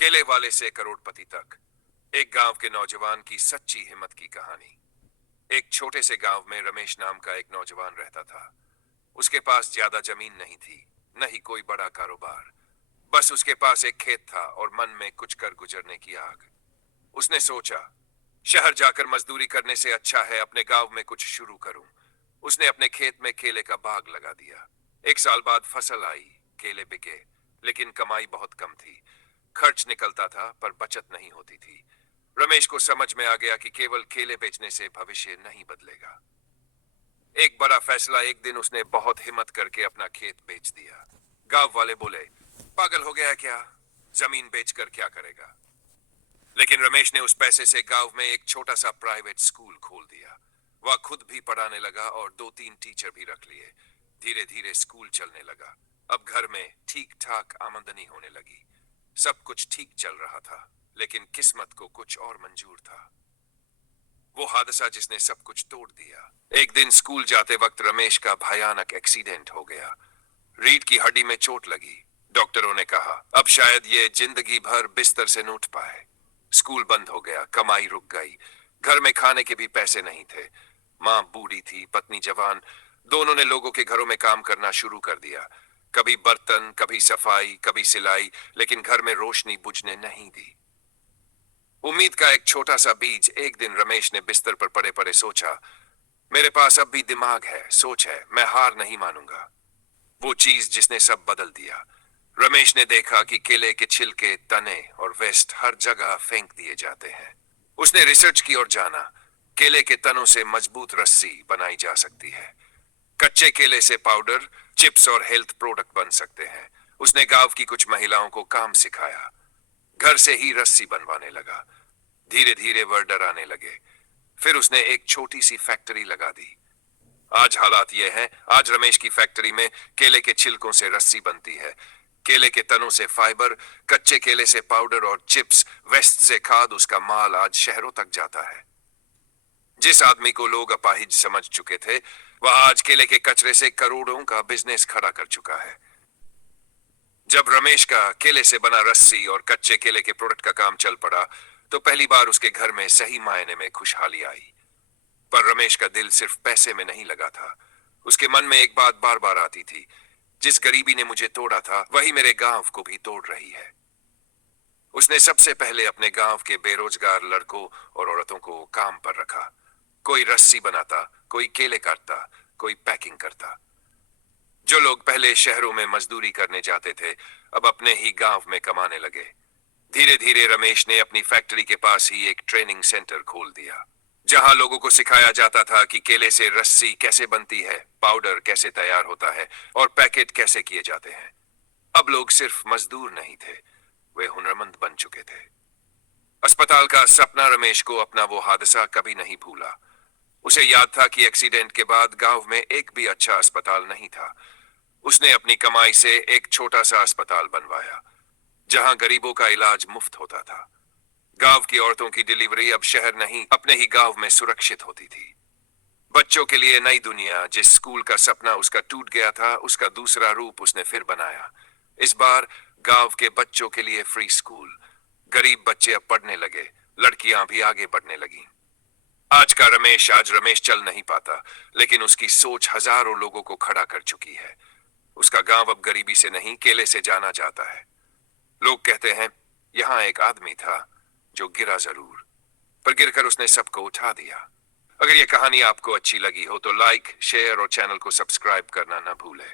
केले वाले से करोड़पति तक, एक गांव के नौजवान की सच्ची हिम्मत की कहानी। एक छोटे से गांव में रमेश नाम का एक नौजवान रहता था। उसके पास ज्यादा जमीन नहीं थी, न ही कोई बड़ा कारोबार। बस उसके पास एक खेत था और मन में कुछ कर गुजरने की आग। उसने सोचा, शहर जाकर मजदूरी करने से अच्छा है अपने गांव में कुछ शुरू करूं। उसने अपने खेत में केले का बाग लगा दिया। एक साल बाद फसल आई, केले बिके, लेकिन कमाई बहुत कम थी। खर्च निकलता था पर बचत नहीं होती थी। रमेश को समझ में आ गया कि केवल केले बेचने से भविष्य नहीं बदलेगा। एक बड़ा फैसला एक दिन उसने बहुत हिम्मत करके अपना खेत बेच दिया। गांव वाले बोले, पागल हो गया क्या, जमीन बेचकर क्या करेगा? लेकिन रमेश ने उस पैसे से गांव में एक छोटा सा प्राइवेट स्कूल खोल दिया। वह खुद भी पढ़ाने लगा और 2-3 टीचर भी रख लिए। धीरे धीरे स्कूल चलने लगा। अब घर में ठीक ठाक आमदनी होने लगी। सब कुछ ठीक चल रहा था, लेकिन किस्मत को कुछ और मंजूर था। वो हादसा जिसने सब कुछ तोड़ दिया। एक दिन स्कूल जाते वक्त रमेश का भयानक एक्सीडेंट हो गया। रीढ़ की हड्डी में चोट लगी। डॉक्टरों ने कहा, अब शायद ये जिंदगी भर बिस्तर से न उठ पाए। स्कूल बंद हो गया, कमाई रुक गई। घर में खाने के भी पैसे नहीं थे। माँ बूढ़ी थी, पत्नी जवान। दोनों ने लोगों के घरों में काम करना शुरू कर दिया। कभी बर्तन, कभी सफाई, कभी सिलाई, लेकिन घर में रोशनी बुझने नहीं दी। उम्मीद का एक छोटा सा बीज। एक दिन रमेश ने बिस्तर पर पड़े पड़े सोचा, मेरे पास अब भी दिमाग है, सोच है, मैं हार नहीं मानूंगा। वो चीज जिसने सब बदल दिया। रमेश ने देखा कि केले के छिलके, तने और वेस्ट हर जगह फेंक दिए जाते हैं। उसने रिसर्च की और जाना, केले के तनों से मजबूत रस्सी बनाई जा सकती है। कच्चे केले से पाउडर, चिप्स और हेल्थ प्रोडक्ट बन सकते हैं। उसने गांव की कुछ महिलाओं को काम सिखाया। घर से ही रस्सी बनवाने लगा। धीरे धीरे वह डराने लगे। फिर उसने एक छोटी सी फैक्ट्री लगा दी। आज हालात ये हैं, आज रमेश की फैक्ट्री में केले के छिलकों से रस्सी बनती है, केले के तनों से फाइबर, कच्चे केले से पाउडर और चिप्स, वेस्ट से खाद। उसका माल आज शहरों तक जाता है। जिस आदमी को लोग अपाहिज समझ चुके थे, वह आज केले के कचरे से करोड़ों का बिजनेस खड़ा कर चुका है। जब रमेश का केले से बना रस्सी और कच्चे केले के प्रोडक्ट का काम चल पड़ा, तो पहली बार उसके घर में सही मायने में खुशहाली आई। पर रमेश का दिल सिर्फ पैसे में नहीं लगा था। उसके मन में एक बात बार बार आती थी, जिस गरीबी ने मुझे तोड़ा था, वही मेरे गांव को भी तोड़ रही है। उसने सबसे पहले अपने गांव के बेरोजगार लड़कों और औरतों को काम पर रखा। कोई रस्सी बनाता, कोई केले काटता, कोई पैकिंग करता। जो लोग पहले शहरों में मजदूरी करने जाते थे, अब अपने ही गांव में कमाने लगे। धीरे धीरे रमेश ने अपनी फैक्ट्री के पास ही एक ट्रेनिंग सेंटर खोल दिया, जहां लोगों को सिखाया जाता था कि केले से रस्सी कैसे बनती है, पाउडर कैसे तैयार होता है और पैकेट कैसे किए जाते हैं। अब लोग सिर्फ मजदूर नहीं थे, वे हुनरमंद बन चुके थे। अस्पताल का सपना रमेश को अपना वो हादसा कभी नहीं भूला। उसे याद था कि एक्सीडेंट के बाद गांव में एक भी अच्छा अस्पताल नहीं था। उसने अपनी कमाई से एक छोटा सा अस्पताल बनवाया, जहां गरीबों का इलाज मुफ्त होता था। गांव की औरतों की डिलीवरी अब शहर नहीं, अपने ही गांव में सुरक्षित होती थी। बच्चों के लिए नई दुनिया। जिस स्कूल का सपना उसका टूट गया था, उसका दूसरा रूप उसने फिर बनाया। इस बार गांव के बच्चों के लिए फ्री स्कूल। गरीब बच्चे अब पढ़ने लगे, लड़कियां भी आगे बढ़ने लगी। आज रमेश चल नहीं पाता, लेकिन उसकी सोच हजारों लोगों को खड़ा कर चुकी है। उसका गांव अब गरीबी से नहीं, केले से जाना जाता है। लोग कहते हैं, यहां एक आदमी था जो गिरा जरूर, पर गिरकर उसने सबको उठा दिया। अगर यह कहानी आपको अच्छी लगी हो तो लाइक, शेयर और चैनल को सब्सक्राइब करना ना भूलें।